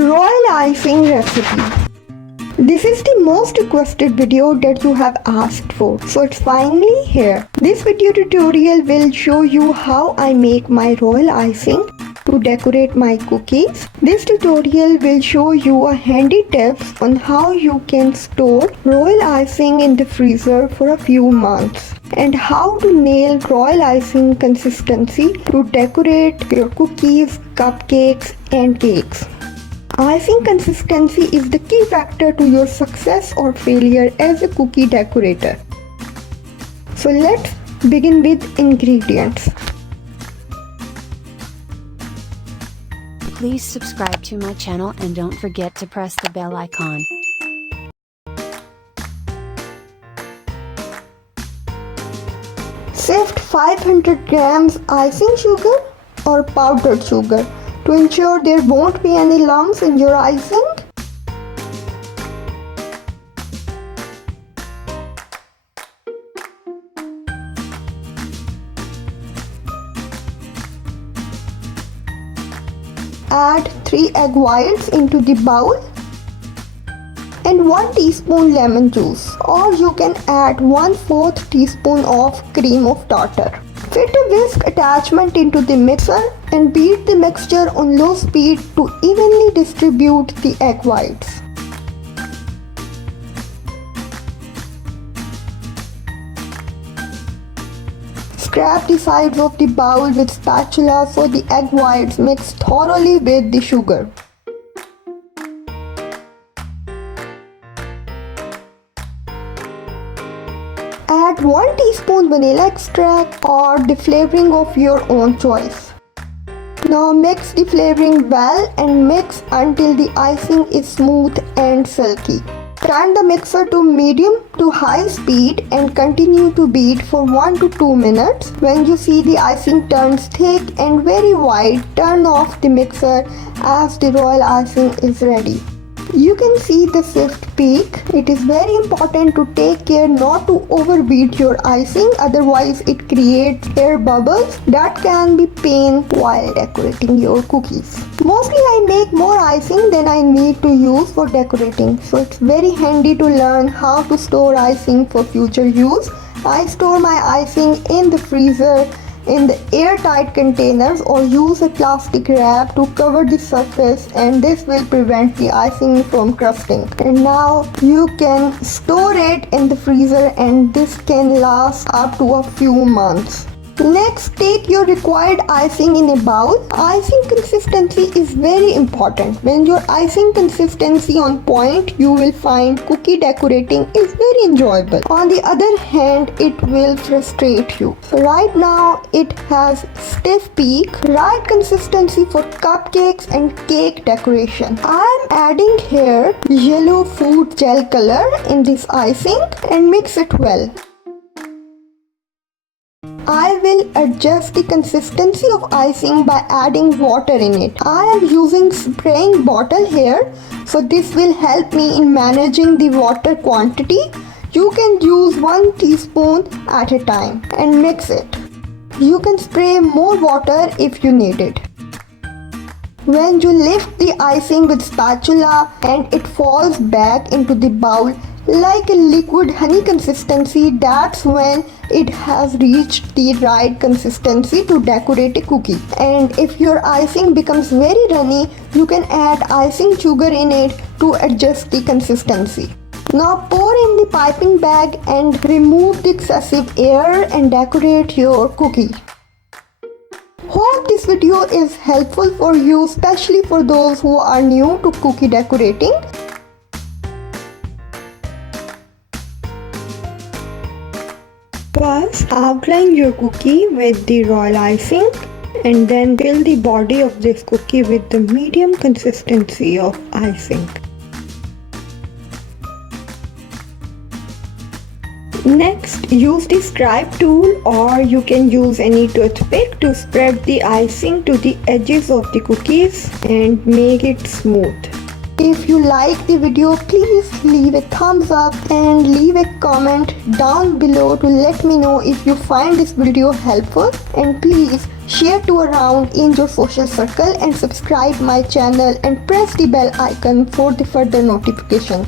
Royal icing recipe. This is the most requested video that you have asked for, so it's finally here. This video tutorial will show you how I make my royal icing to decorate my cookies. This tutorial will show you a handy tips on how you can store royal icing in the freezer for a few months and how to nail royal icing consistency to decorate your cookies, cupcakes and cakes. Icing consistency is the key factor to your success or failure as a cookie decorator. So let's begin with ingredients. Please subscribe to my channel and don't forget to press the bell icon. Sift 500 grams icing sugar or powdered sugar to ensure there won't be any lumps in your icing. Add 3 egg whites into the bowl and 1 teaspoon lemon juice, or you can add 1/4 teaspoon of cream of tartar. Fit a whisk attachment into the mixer and beat the mixture on low speed to evenly distribute the egg whites. Scrape the sides of the bowl with spatula so the egg whites mix thoroughly with the sugar. Add 1 teaspoon vanilla extract or the flavoring of your own choice. Now mix the flavoring well and mix until the icing is smooth and silky. Turn the mixer to medium to high speed and continue to beat for 1 to 2 minutes. When you see the icing turns thick and very white, turn off the mixer as the royal icing is ready. You can see the sift peak. It is very important to take care not to overbeat your icing, otherwise it creates air bubbles that can be pain while decorating your cookies. Mostly I make more icing than I need to use for decorating, so it's very handy to learn how to store icing for future use. I store my icing in the freezer in the airtight containers or use a plastic wrap to cover the surface, and this will prevent the icing from crusting. And now you can store it in the freezer and this can last up to a few months. Next, take your required icing in a bowl. Icing consistency is very important. When your icing consistency on point, you will find cookie decorating is very enjoyable. On the other hand, it will frustrate you. So right now it has stiff peak, right consistency for cupcakes and cake decoration. I am adding here yellow food gel color in this icing and mix it well. I will adjust the consistency of icing by adding water in it. I am using spraying bottle here, so this will help me in managing the water quantity. You can use 1 teaspoon at a time and mix it. You can spray more water if you need it. When you lift the icing with spatula and it falls back into the bowl like a liquid honey consistency, that's when it has reached the right consistency to decorate a cookie. And if your icing becomes very runny, you can add icing sugar in it to adjust the consistency. Now pour in the piping bag and remove the excessive air and decorate your cookie. Hope this video is helpful for you, especially for those who are new to cookie decorating. First, outline your cookie with the royal icing and then fill the body of this cookie with the medium consistency of icing. Next, use the scribe tool or you can use any toothpick to spread the icing to the edges of the cookies and make it smooth. If you like the video, please leave a thumbs up and leave a comment down below to let me know if you find this video helpful, and please Share to around in your social circle and subscribe my channel and press the bell icon for the further notification.